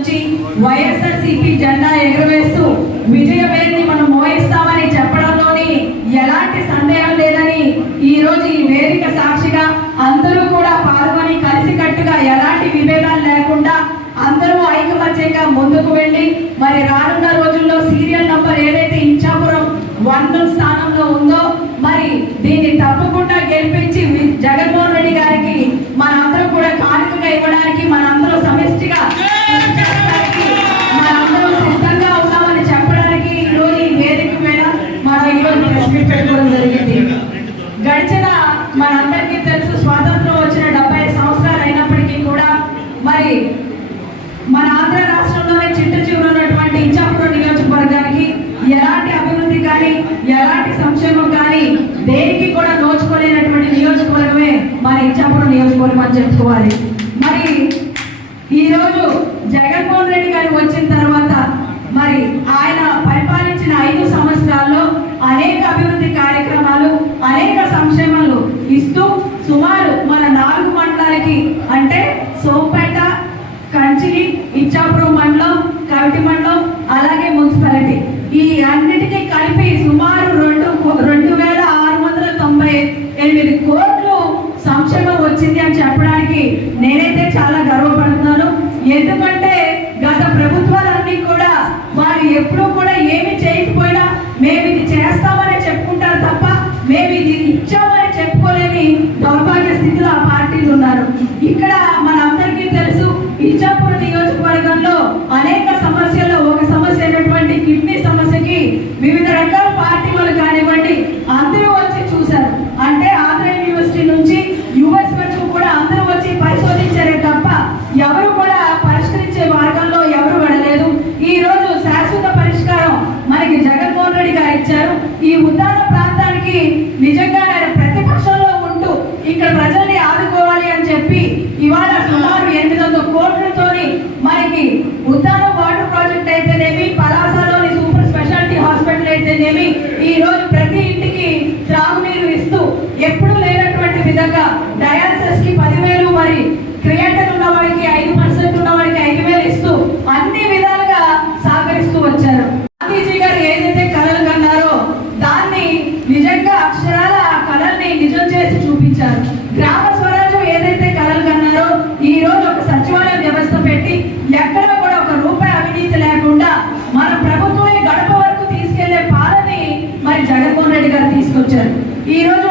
నుంచి వైఎస్ఆర్సీపీ జెండా ఎగురవేస్తూ విజయవేదిని మనం మోయిస్తామని చెప్పడంలోని ఎలాంటి సందేహం లేదని ఈ రోజు ఈ వేదిక సాక్షిగా అందరూ కూడా పాల్గొని కలిసికట్టుగా ఎలాంటి విభేదాలు లేకుండా అందరూ ఐకమత్యంగా ముందుకు వెళ్ళి మరి రానున్న రోజుల్లో సీరియల్ నంబర్ ఏదైతే ఇచ్చాపురం 1 స్థానంలో ఉందో మరి దీన్ని తప్పకుండా గెలిపించి జగన్మోహన్ రెడ్డి గారికి మనందరూ కూడా కానుకగా ఇవ్వడానికి మనందరూ సమిష్టిగా మనందరూ సిద్ధంగా ఉన్నామని చెప్పడానికి ఈరోజు ఈ వేదిక మీద మనం ఈరోజు ప్రెస్ మీట్ పెట్టుకోవడం జరిగింది. గడిచిన మనందరికీ తెలుసు స్వాతంత్రం వచ్చిన 75 సంవత్సరాలు అయినప్పటికీ కూడా మరి మన ఆంధ్ర రాష్ట్రంలోనే చిట్ట చివరి ఉన్నటువంటి ఇచ్చాపురం నియోజకవర్గానికి ఎలాంటి అభివృద్ధి కానీ ఎలాంటి సంక్షేమం కానీ దేనికి కూడా నోచుకోలేనటువంటి నియోజకవర్గమే మన ఇచ్చాపురం నియోజకవర్గం అని చెప్పుకోవాలి. మరి ఈరోజు జగన్మోహన్ రెడ్డి గారు వచ్చిన తర్వాత మరి ఆయన పరిపాలించిన 5 సంవత్సరాల్లో అనేక అభివృద్ధి కార్యక్రమాలు అనేక సంక్షేమాలు ఇస్తూ సుమారు మన 4 మండలాలకి అంటే సోంపేట, కంచిలి, ఇచ్చాపురం మండలం, కవిటి మండలం అలాగే మున్సిపాలిటీ ఈ అన్నిటికీ కలిపి సుమారు 2,698 కోట్లు సంక్షేమం వచ్చింది అని చెప్పడానికి నేనైతే చాలా గర్వపడుతున్నాను. ఎందుకంటే గత ప్రభుత్వాలన్నీ కూడా వారు ఎప్పుడూ కూడా ఏమి చేయకపోయినా మేము ఇది చేస్తామని చెప్పుకుంటారు తప్ప మేము ఇది ఇచ్చామని చెప్పుకోలేని దౌర్భాగ్య స్థితిలో ఆ పార్టీలు ఉన్నారు. ఇక్కడ మనందరికీ తెలుసు ఇచ్చాపురం నియోజకవర్గంలో అనేక సమస్యలు ఒక సమస్య అయినటువంటి కిడ్నీ సమస్యకి వివిధ రకాల పార్టీ వాళ్ళు కానివ్వండి అందరూ వచ్చి చూశారు. అంటే ఆంధ్ర యూనివర్సిటీ నుంచి యుఎస్ వరకు కూడా అందరూ వచ్చి పరిశోధించారే తప్ప ఎవరు కూడా పరిష్కరించే మార్గంలో ఎవరు వెళ్ళలేదు. ఈ రోజు శాశ్వత పరిష్కారం మనకి జగన్మోహన్ రెడ్డి గారు ఇచ్చారు. ఈ ఉద్దాన ప్రాంతానికి నిజంగా ఆయన ప్రతిపక్షంలో ఉంటూ ఇక్కడ ప్రజల్ని ఆదుకోవాలి అని చెప్పి ఇవాళ సుమారు 800 కోట్లతోని మనకి ఉద్దాన వాటర్ ప్రాజెక్ట్ అయితేనేమి, పలాసలోని సూపర్ స్పెషాలిటీ హాస్పిటల్ అయితేనేమి ఈ రోజు ప్రతి ఇంటికి త్రాగునీరు ఇస్తూ ఎప్పుడు లేనటువంటి విధంగా డయాలసిస్ కి 10,000 మరి క్రియేటర్ ఉన్న వాడికి 5% ఉన్న వాడికి 5,000 ఇస్తూ అన్ని విధాలుగా సహకరిస్తూ వచ్చారు. గాంధీజీ గారు ఏదైతే కలలు కన్నారో దాన్ని నిజంగా అక్షరాల ఆ కళల్ని నిజం చేసి చూపించారు. గ్రామ స్వరాజ్యం ఏదైతే కలలు కన్నారో ఈ రోజు ఒక సచివాలయ వ్యవస్థ పెట్టి ఎక్కడ కూడా ఒక రూపాయి అవినీతి లేకుండా మన ప్రభుత్వాన్ని గడప వరకు తీసుకెళ్లే పాలని మరి జగన్మోహన్ రెడ్డి గారు తీసుకొచ్చారు. ఈ రోజు